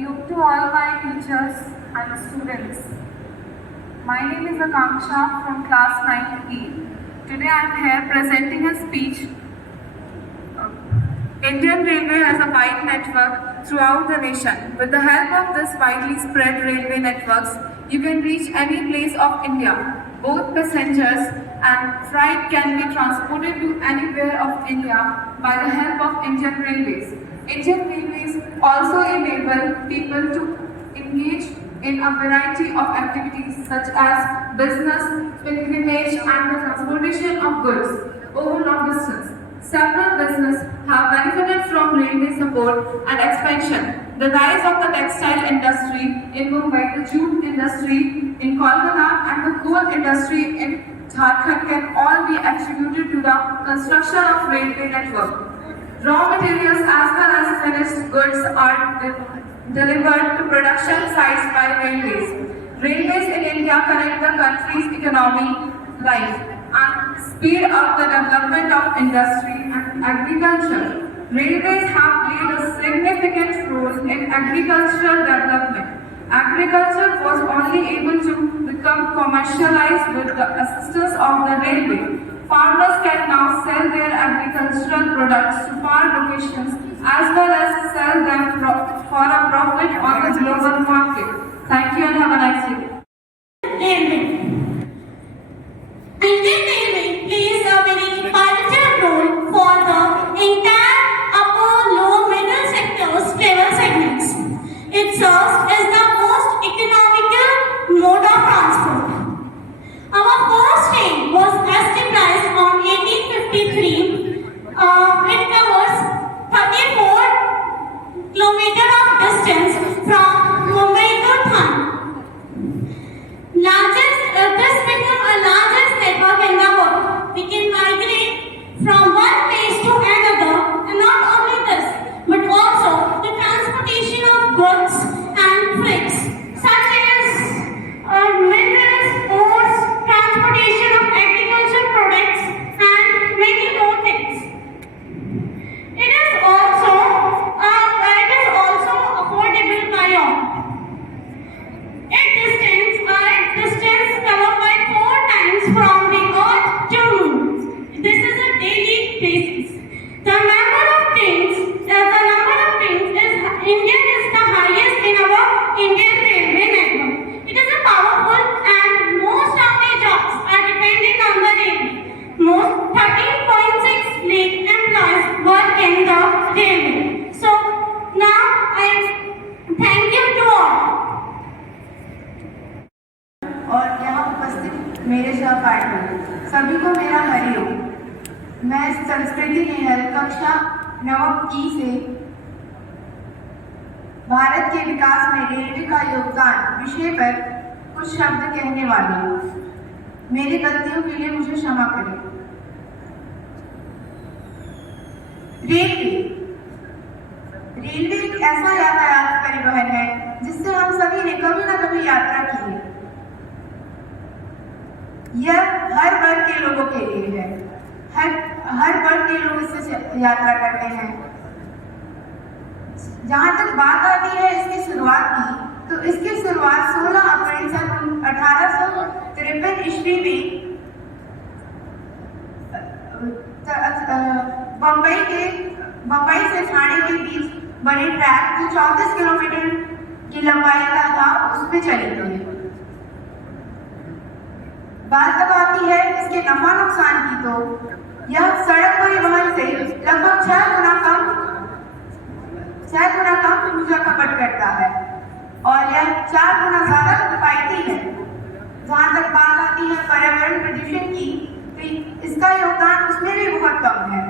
Salute to all my teachers and students. My name is Akanksha from class 9th E. Today I am here presenting a speech. Indian Railway has a wide network throughout the nation. With the help of this widely spread railway networks, you can reach any place of India. Both passengers and freight can be transported to anywhere of India by the help of Indian Railways. Indian Railways also enable people to engage in a variety of activities such as business, pilgrimage and the transportation of goods over long distance. Several businesses have benefited from railway support and expansion. The rise of the textile industry in Mumbai, the jute industry in Kolkata and the coal industry in Jharkhand can all be attributed to the construction of railway network. Raw materials as well as finished goods are delivered to production sites by railways. Railways in India connect the country's economy, life, and speed up the development of industry and agriculture. Railways have played a significant role in agricultural development. Agriculture was only able to become commercialized with the assistance of the railway. Farmers can now sell their agricultural products to far locations as well as sell them for a profit on the global market. Thank you and have a nice day. Railway. Indian Railway plays a very pivotal role for the entire upper, lower, middle sectors travel segments. It serves as the most economical mode of transport. Our first train was established on 1853. It covers 34 kilometers of distance from Mumbai to Thane. This becomes a largest network in the world. We can migrate from one place to another, and not only this, but also the transportation of goods and freights, such as minerals, ores, transportation of agricultural products, and many more things. It is also affordable by all. Its distance covered by 4 times from the earth to moon. This is a daily basis. The number of trains is the highest in our Indian railway network. It is a powerful and most of the jobs are dependent on the railway. Most 13.6 lakh employees work in the railway. So now I thank you to all. और यहाँ उपस्थित मेरे सहपाठी सभी को मेरा हरिओम। मैं संस्कृति निहल कक्षा 9 ई से भारत के विकास में रेलवे का योगदान विषय पर कुछ शब्द कहने वाली हूँ। मेरी गलतियों के लिए मुझे क्षमा करें। रेलवे एक ऐसा यातायात परिवहन है जिससे हम सभी ने कभी ना कभी यात्रा की है। यह हर वर्ग के लोगों के लिए है। हर वर्ग के लोग इससे यात्रा करते हैं। जहां तक बात आती है इसकी शुरुआत की, तो इसकी शुरुआत 16 अप्रैल सन 1853 ईस्वी में बम्बई से ठाणे के बीच बने ट्रैक जो 34 किलोमीटर की लंबाई का था उस पे चली गई। बात तब आती है इसके नफा नुकसान की, तो यह सड़क परिवहन से लगभग 6 गुना कम ऊर्जा खपत करता है और यह 4 गुना ज्यादा किफायती है। जहां तक बात आती है पर्यावरण प्रदूषण की, तो इसका योगदान उसमें भी बहुत कम है।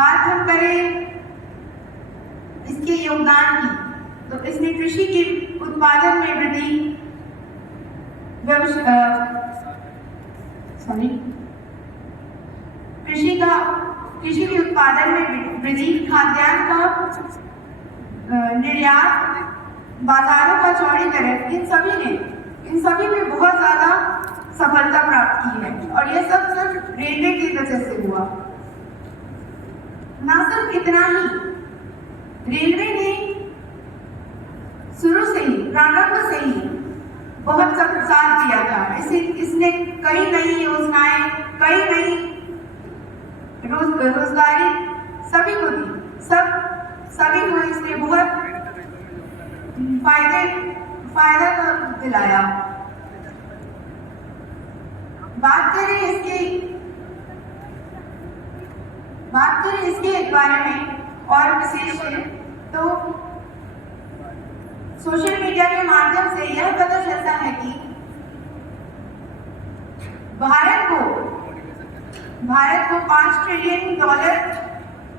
बात हम करें इसके योगदान की, तो इसने कृषि के उत्पादन में वृद्धि, कृषि के उत्पादन में वृद्धि, खाद्यान्न का निर्यात, बाजारों का चौड़ीकरण, इन सभी में बहुत ज्यादा सफलता प्राप्त की है और यह सब सिर्फ रेलवे की वजह से हुआ। ना सिर्फ इतना ही, रेलवे ने प्रारंभ से ही बहुत सब साथ दिया था। इसने कई नई योजनाएं, कई नई रोजगारी सभी को दी, सभी को इसने बहुत फायदा दिलाया। बात करें इसके बारे में और विशेष तो सोशल मीडिया के माध्यम से यह पता चलता है कि भारत को $5 ट्रिलियन,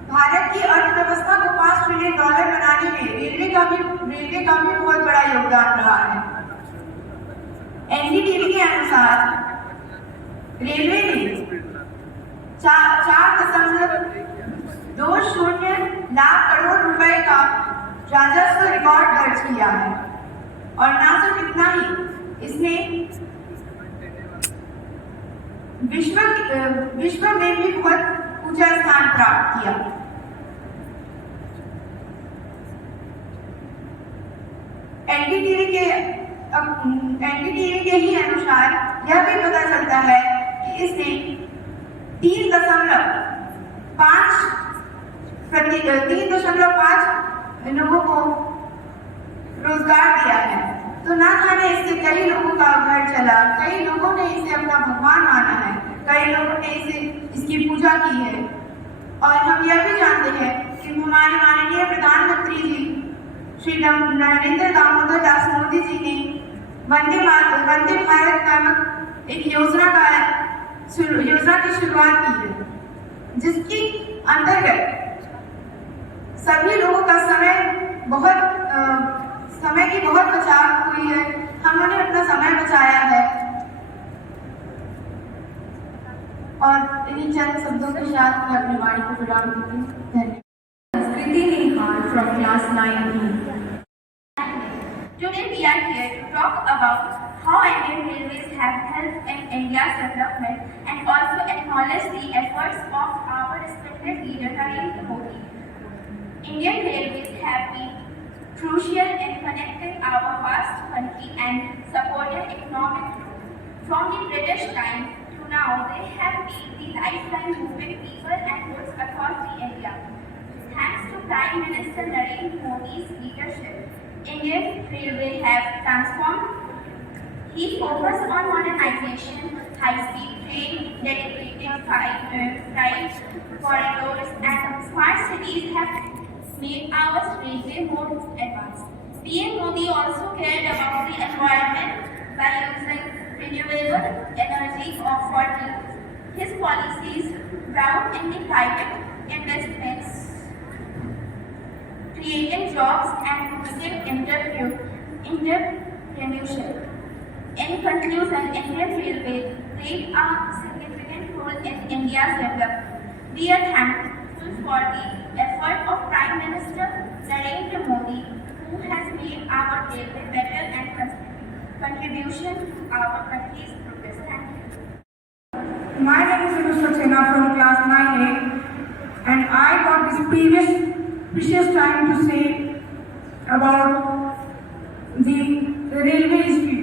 भारत की अर्थव्यवस्था को $5 ट्रिलियन बनाने में रेलवे का भी बहुत बड़ा योगदान रहा है। एनडीटीवी के अनुसार रेलवे ने 4.20 लाख करोड़ रुपए का राजस्व रिकॉर्ड दर्ज किया है। और ना सिर्फ इतना ही, इसने विश्व में भी बहुत ऊंचा स्थान प्राप्त किया। एनडीटीवी के ही अनुसार यह भी पता चलता है कि इसने 3.5 लोगों को रोजगार दिया है। तो ना जाने इससे कई लोगों का घर चला, कई लोगों ने इसे अपना भगवान माना है, कई लोगों ने इसकी पूजा की है। और हम यह भी जानते हैं कि हमारे माननीय प्रधानमंत्री जी श्री नरेंद्र दामोदर दास मोदी जी ने वंदे भारत नामक एक योजना की शुरुआत की है, जिसकी अंतर्गत सभी लोगों का समय की बहुत बचाव हुई है। हमने अपना समय बचाया है। और इन्हीं चंद शब्दों के साथ मैं अपनी वाणी को विराम देती हूँ। धन्यवाद। Kriti Nehar from class 9B. Today we are here to talk about how Indian Railways have helped in India's development and also acknowledge the efforts of our respected leader Narendra Modi. Indian Railways have been crucial in connecting our vast country and supported economic growth. From the British time to now, they have been the lifeline moving people and goods across the India. Thanks to Prime Minister Narendra Modi's leadership, Indian Railway have transformed. He focused on modernization, high-speed train, dedicated freight corridors, and smart cities have made our railway more advanced. PM Modi also cared about the environment by using renewable energy for use. His policies brought in the private investments, creating jobs and boosting entrepreneurship. In conclusion, Indian Railways played a significant role in India's development. We are thankful for the effort of Prime Minister Narendra Modi, who has made our railway better and contribution to our country's progress. Thank you. My name is Anu Saxena from class 9A, and I got this precious time to say about the railway history.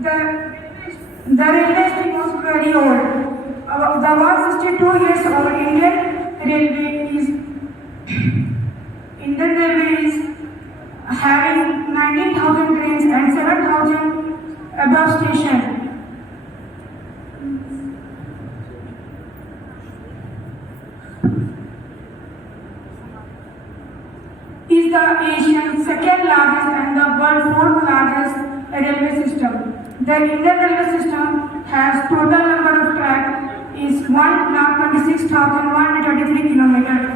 The railway history was very old. The 162 years old Indian Railway is having 19,000 trains and 7,000 above stations. Is the Asian second largest and the world fourth largest railway system. The Indian railway system has total number of tracks is 1,26,133 kilometers.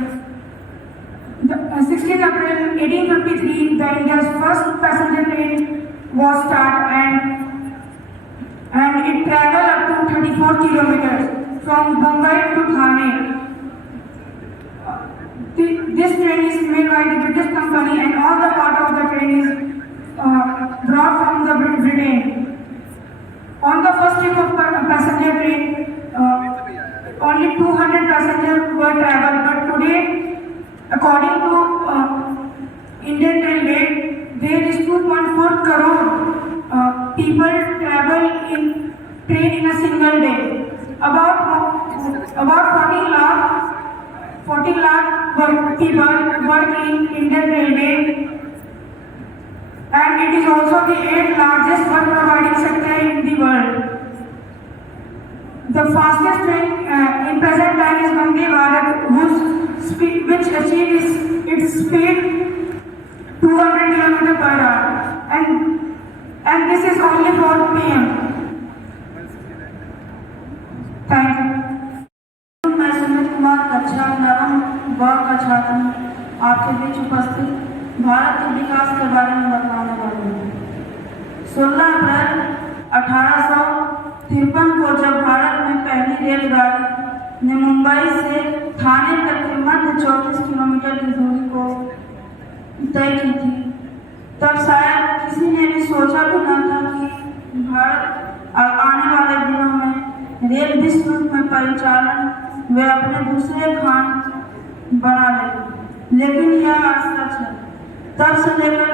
The 16th April 1853, the India's first passenger train was started and it traveled up to 34 kilometers from Bombay to Thane. This train is made by the British company and all the part of the train is brought from the Britain. On the first trip of passenger train, only 200 passengers were traveled, but today, according to Indian Railway, there is 2.4 crore people travel in train in a single day. About 40 lakh people work in Indian Railway, and it is also the 8th largest work providing sector in the world. The fastest train in present time is Vande Bharat, which achieves its speed 200 km per hour, and this is only for PM. Thank you. मैं सुमित कुमार कक्षा नवम व का छात्र हूँ। आपके बीच उपस्थित भारत के विकास के बारे में बताने वाली हूँ। 16 अप्रैल 1853 को जब भारत में पहली रेलगाड़ी ने मुंबई से थाने तक के मध्य 34 किलोमीटर की दूरी को तय की थी, तब शायद किसी ने भी सोचा भी न था कि भारत आने वाले दिनों में रेल विश्व रूप में परिचालन वे अपने दूसरे खान बना ले, लेकिन यह आज सच है। तब से लेकर